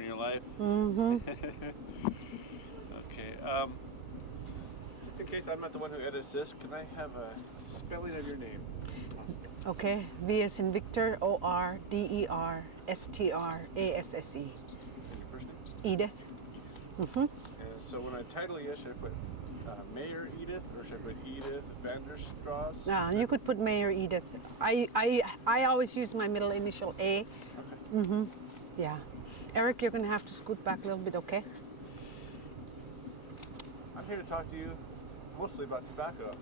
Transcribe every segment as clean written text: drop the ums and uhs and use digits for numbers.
in your life. Mm-hmm. Okay. Just in case I'm not the one who edits this, can I have a spelling of your name? Okay. V as in Victor, Orderstrasse. And your first name? Edith. Mm-hmm. And so when I title you, should I put Mayor Edith, or should I put Edith Vorderstrasse? You could put Mayor Edith. I always use my middle initial A. Okay. Mm-hmm. Yeah. Eric, you're going to have to scoot back a little bit, okay? I'm here to talk to you mostly about tobacco.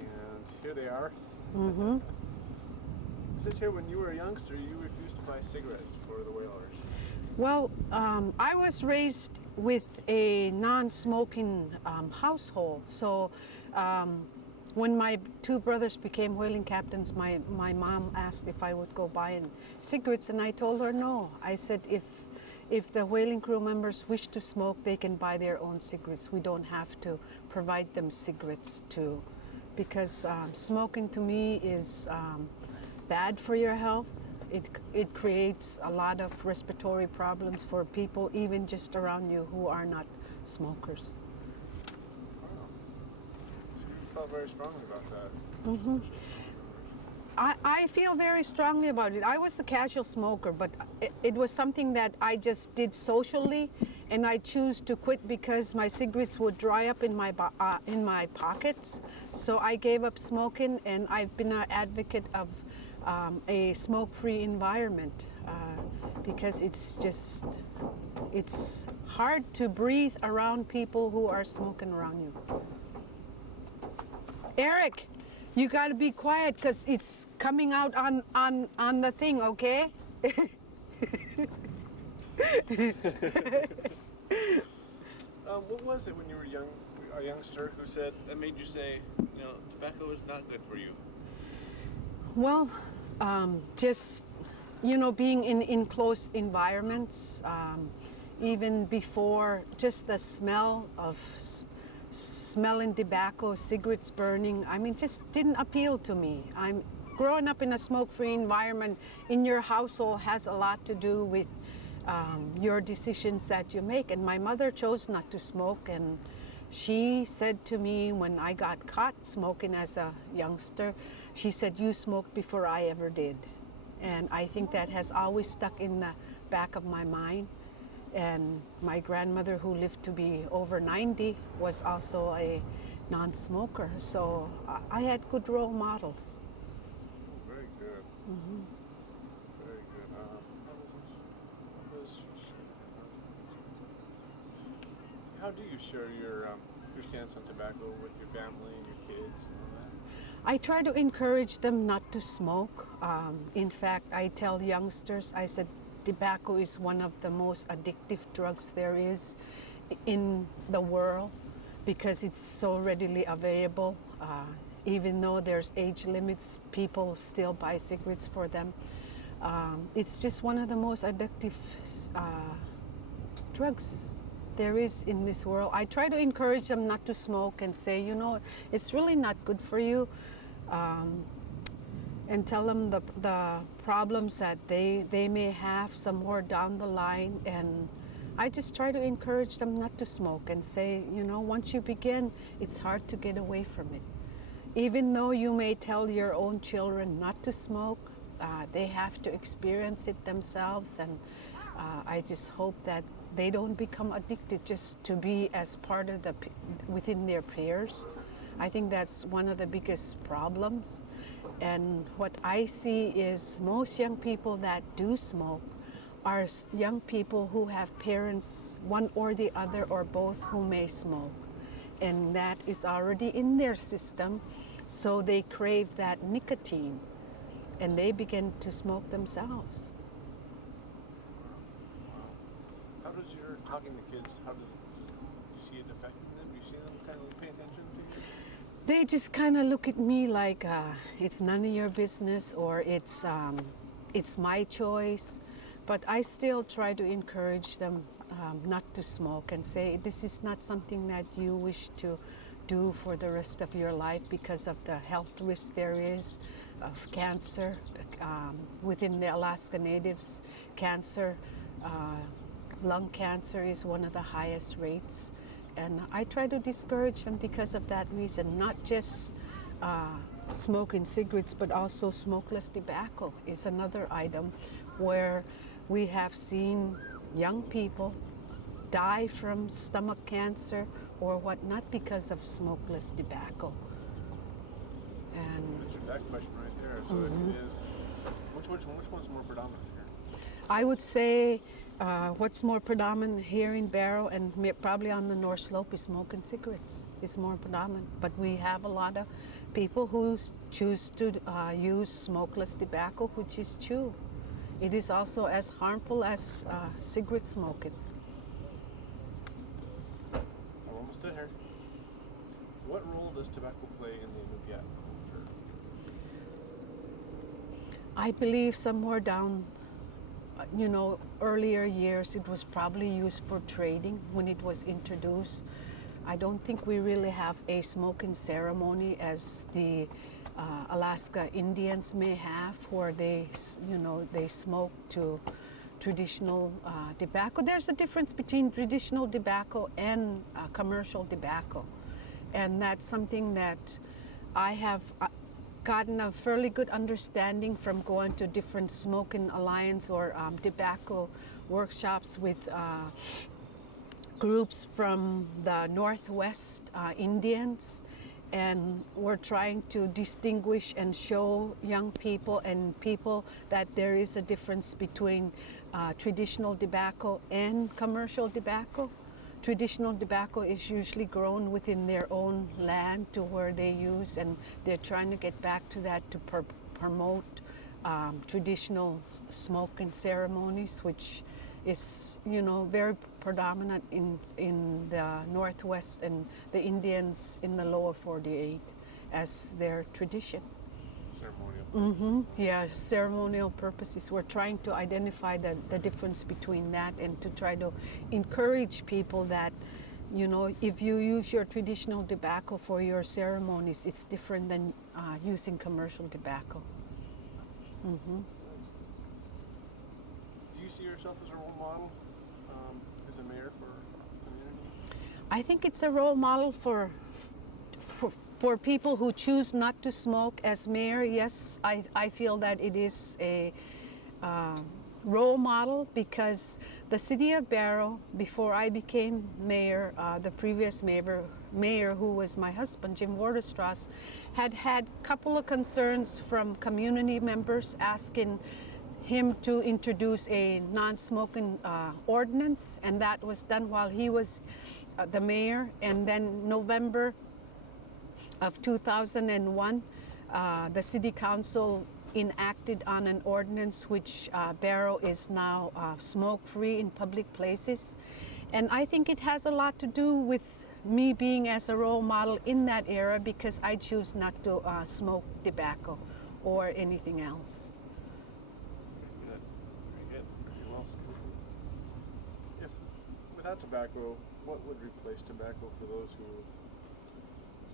And here they are. Mm-hmm. It says here when you were a youngster, you refused to buy cigarettes for the whalers. Well, I was raised with a non-smoking household. So when my two brothers became whaling captains, my mom asked if I would go buy cigarettes, and I told her no. I said if the whaling crew members wish to smoke, they can buy their own cigarettes. We don't have to provide them cigarettes too, because smoking to me is bad for your health. It creates a lot of respiratory problems for people, even just around you, who are not smokers. Wow. So you felt very strongly about that. Mm-hmm. I feel very strongly about it. I was a casual smoker, but it was something that I just did socially, and I choose to quit because my cigarettes would dry up in my pockets. So I gave up smoking, and I've been an advocate of a smoke-free environment because it's hard to breathe around people who are smoking around you. Eric, you got to be quiet because it's coming out on the thing, okay? What was it when you were a youngster, who that made you say, tobacco is not good for you? Well, just, being in enclosed environments, even before, just the smell of smelling tobacco, cigarettes burning, just didn't appeal to me. Growing up in a smoke-free environment in your household has a lot to do with your decisions that you make. And my mother chose not to smoke, and she said to me when I got caught smoking as a youngster, she said, "You smoked before I ever did." And I think that has always stuck in the back of my mind. And my grandmother, who lived to be over 90, was also a non-smoker. So I had good role models. Very good. Mm-hmm. Very good. How do you share your stance on tobacco with your family and your kids and all that? I try to encourage them not to smoke. In fact, I tell youngsters, I said, tobacco is one of the most addictive drugs there is in the world because it's so readily available. Even though there's age limits, people still buy cigarettes for them. It's just one of the most addictive drugs there is in this world. I try to encourage them not to smoke and say, it's really not good for you. And tell them the problems that they may have somewhere down the line. And I just try to encourage them not to smoke and say, once you begin, it's hard to get away from it. Even though you may tell your own children not to smoke, they have to experience it themselves. And I just hope that they don't become addicted just to be as part of within their peers. I think that's one of the biggest problems. And what I see is most young people that do smoke are young people who have parents, one or the other or both, who may smoke. And that is already in their system, so they crave that nicotine and they begin to smoke themselves. How does your talking to kids, do you see it affecting them? Do you see them kind of pay attention to you? They just kind of look at me like it's none of your business, or it's my choice. But I still try to encourage them not to smoke and say this is not something that you wish to do for the rest of your life because of the health risk there is of cancer. Within the Alaska Natives, cancer Lung cancer is one of the highest rates. And I try to discourage them because of that reason, not just smoking cigarettes, but also smokeless tobacco is another item where we have seen young people die from stomach cancer or whatnot because of smokeless tobacco. And Answered that question right there. So it is, which one's more predominant here? I would say what's more predominant here in Barrow and probably on the North Slope is smoking cigarettes is more predominant. But we have a lot of people who choose to use smokeless tobacco, which is chew. It is also as harmful as cigarette smoking. I'm almost done here. What role does tobacco play in the Inupiat culture? I believe somewhere down, earlier years it was probably used for trading when it was introduced. I don't think we really have a smoking ceremony as the Alaska Indians may have, where they smoke to traditional tobacco. There's a difference between traditional tobacco and commercial tobacco, and that's something that I have gotten a fairly good understanding from going to different smoking alliance or tobacco workshops with groups from the Northwest Indians, and we're trying to distinguish and show young people and people that there is a difference between traditional tobacco and commercial tobacco. Traditional tobacco is usually grown within their own land to where they use, and they're trying to get back to that to promote traditional smoking ceremonies, which is very predominant in the Northwest and the Indians in the lower 48 as their tradition. Ceremonial purposes. Yeah, ceremonial purposes. We're trying to identify the difference between that and to try to encourage people that, if you use your traditional tobacco for your ceremonies, it's different than using commercial tobacco. Do you see yourself as a role model as a mayor for the community? I think it's a role model for people who choose not to smoke. As mayor, yes, I feel that it is a role model, because the city of Barrow, before I became mayor, the previous mayor, who was my husband, Jim Vorderstrasse, had a couple of concerns from community members asking him to introduce a non-smoking ordinance, and that was done while he was the mayor. And then November of 2001, the city council enacted on an ordinance which Barrow is now smoke-free in public places. And I think it has a lot to do with me being as a role model in that era, because I choose not to smoke tobacco or anything else. Very good. Very well spoken. If without tobacco, what would replace tobacco for those who,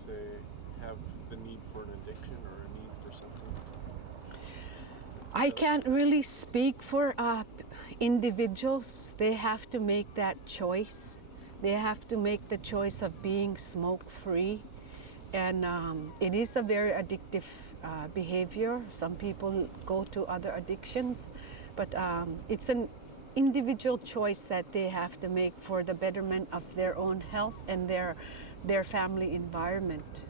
say, have the need for an addiction or a need for something? I can't really speak for individuals. They have to make that choice. They have to make the choice of being smoke-free. And it is a very addictive behavior. Some people go to other addictions, but it's an individual choice that they have to make for the betterment of their own health and their family environment,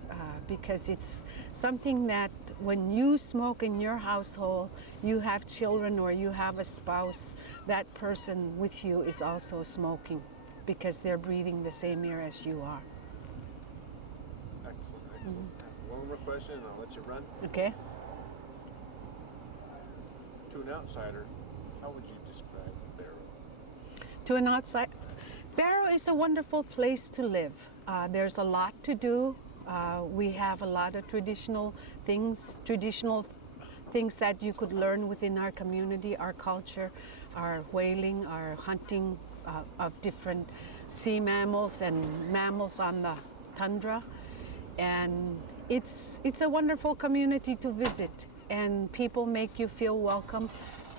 because it's something that when you smoke in your household, you have children or you have a spouse, that person with you is also smoking, because they're breathing the same air as you are. Excellent. One more question and I'll let you run. Okay. To an outsider, how would you describe Barrow? To an outside, Barrow is a wonderful place to live. There's a lot to do. We have a lot of traditional things that you could learn within our community, our culture, our whaling, our hunting of different sea mammals and mammals on the tundra. And it's a wonderful community to visit, and people make you feel welcome.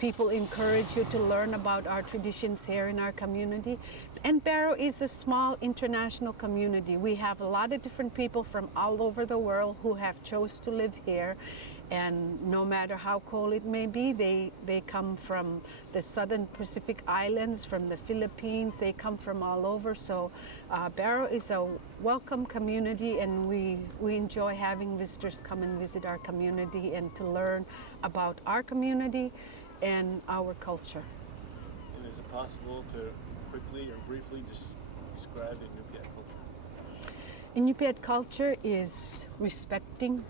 people encourage you to learn about our traditions here in our community. And Barrow is a small international community. We have a lot of different people from all over the world who have chose to live here. And no matter how cold it may be, they come from the southern Pacific Islands, from the Philippines, they come from all over. So Barrow is a welcome community, and we enjoy having visitors come and visit our community and to learn about our community and our culture. And is it possible to quickly or briefly just describe the Inupiat culture? Inupiat culture is respecting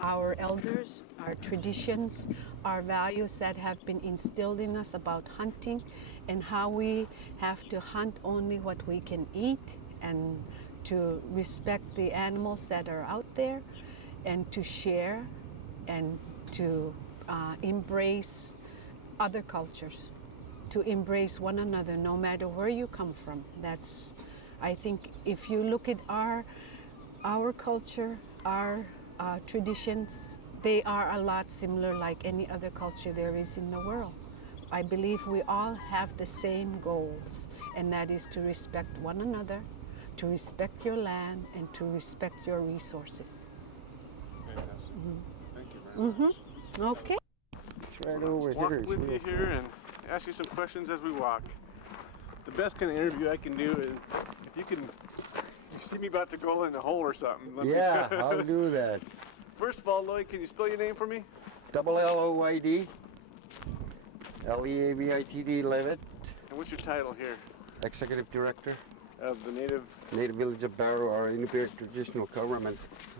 our elders, our traditions, our values that have been instilled in us about hunting, and how we have to hunt only what we can eat, and to respect the animals that are out there, and to share, and to embrace other cultures, to embrace one another no matter where you come from. That's, I think, if you look at our culture, our traditions, they are a lot similar like any other culture there is in the world. I believe we all have the same goals, and that is to respect one another, to respect your land, and to respect your resources. Fantastic. Thank you very much. Okay. It's right over Walk here. with you here and ask you some questions as we walk. The best kind of interview I can do is if you can. You see me about to go in a hole or something. let me- Yeah, I'll do that. First of all, Lloyd, can you spell your name for me? Double Lloyd, Leavitt, Leavitt, And what's your title here Executive Director, of the Native? Native Village of Barrow, our Inupiat traditional government.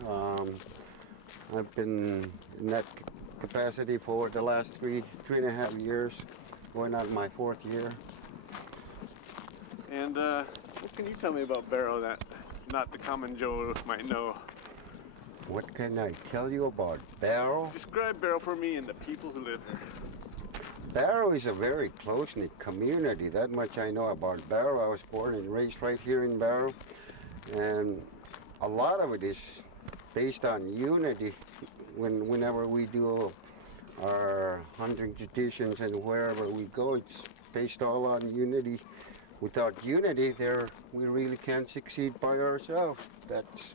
I've been in that capacity for the last three and a half years, going on my fourth year. And what can you tell me about Barrow that not the common Joe might know? What can I tell you about Barrow? Describe Barrow for me and the people who live there. Barrow is a very close-knit community. That much I know about Barrow. I was born and raised right here in Barrow, and a lot of it is based on unity. Whenever we do our hunting traditions and wherever we go, it's based all on unity. Without unity, we really can't succeed by ourselves. That's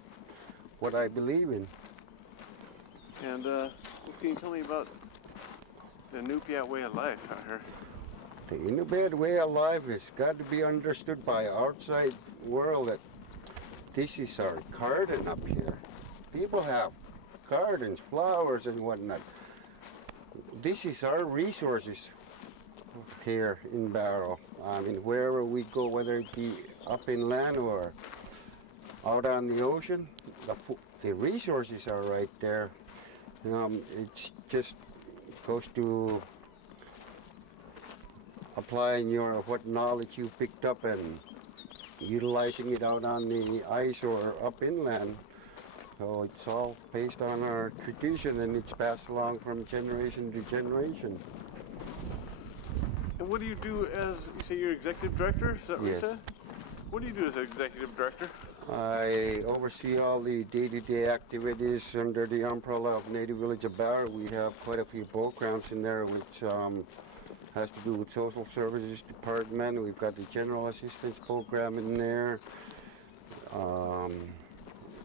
what I believe in. And what can you tell me about the Inupiat way of life out here? The Inupiat way of life has got to be understood by outside world that this is our garden up here. People have gardens, flowers and whatnot. This is our resources here in Barrow. I mean, wherever we go, whether it be up inland or out on the ocean, the resources are right there. It's just goes to applying what knowledge you picked up and utilizing it out on the ice or up inland. So it's all based on our tradition, and it's passed along from generation to generation. And what do you do as, you say you're executive director? Is that what you Yes. said? What do you do as executive director? I oversee all the day-to-day activities under the umbrella of Native Village of Barrow. We have quite a few programs in there which has to do with social services department. We've got the general assistance program in there.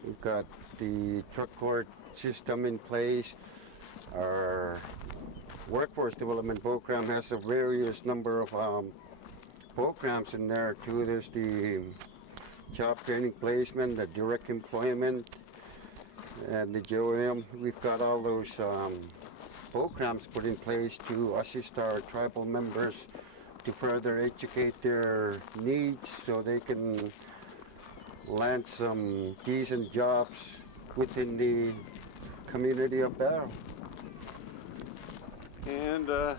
We've got the truck court system in place. Our workforce development program has a various number of programs in there too. There's the job training placement, the direct employment, and the JOM. We've got all those programs put in place to assist our tribal members to further educate their needs so they can land some decent jobs within the community of Barrow. And tell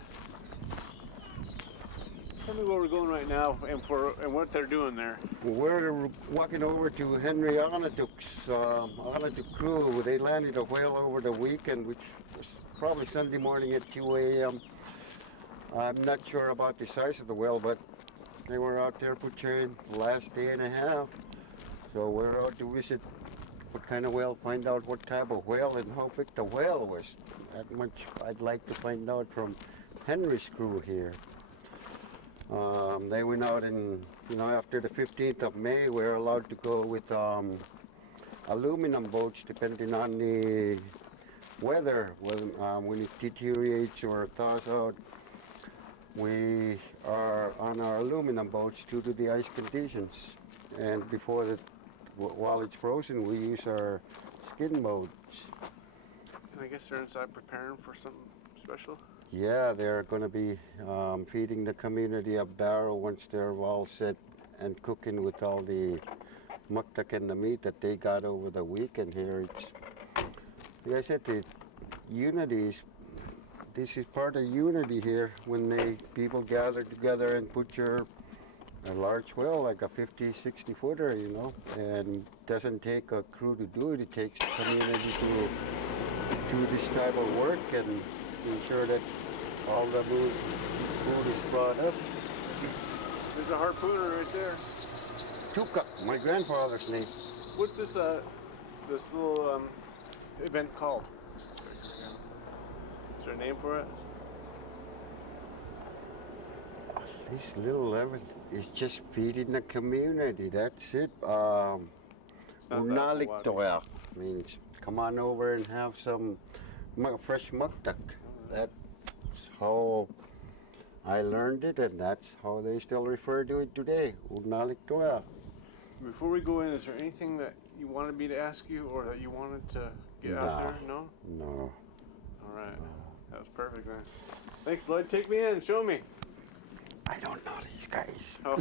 me where we're going right now and what they're doing there. We're walking over to Henry Onatuk's Onatuk crew. They landed a whale over the weekend, which was probably Sunday morning at 2 a.m. I'm not sure about the size of the whale, but they were out there butchering the last day and a half. So we're out to visit what kind of whale, find out what type of whale and how big the whale was. That much I'd like to find out from Henry's crew here. They went out and, after the 15th of May, we're allowed to go with aluminum boats depending on the weather. When it deteriorates or thaws out, we are on our aluminum boats due to the ice conditions. And while it's frozen, we use our skin boats. And I guess they're inside preparing for something special? Yeah, they're going to be feeding the community of Barrow once they're all set and cooking with all the muktak and the meat that they got over the weekend here. Like I said, the unity this is part of unity here when people gather together and put a large well, like a 50, 60 footer, and it doesn't take a crew to do it. It takes the community to do this type of work and ensure that all the food is brought up. There's a harpooner right there. Chuka, my grandfather's name. What's this little event called? Is there a name for it? This little event is just feeding the community. That's it. Unalik toya means come on over and have some fresh muktak. That's how I learned it, and that's how they still refer to it today. Unalik toya. Before we go in, is there anything that you wanted me to ask you or that you wanted to get out there? No? No. All right. That was perfect, man. Thanks, Lloyd. Take me in. Show me. I don't know these guys. Oh.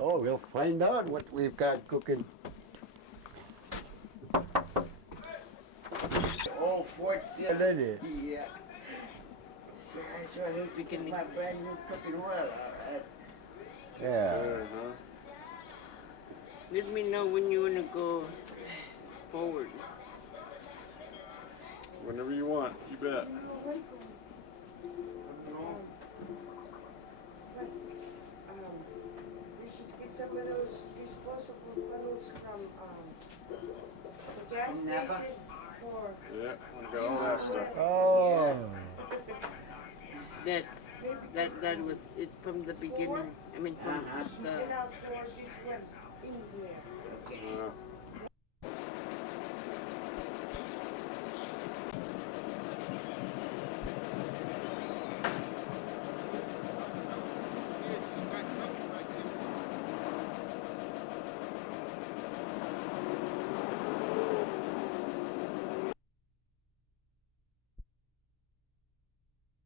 Oh, we'll find out what we've got cooking. Oh, Ford's still in it. Yeah. So he's picking my brand new cooking oil. Yeah. Huh? Let me know when you want to go forward. Whenever you want. You bet. We should get some of those disposable bottles from the gas station for Yeah, we got all that stuff. Oh. That was it from the beginning. I mean, from the. and out for this one.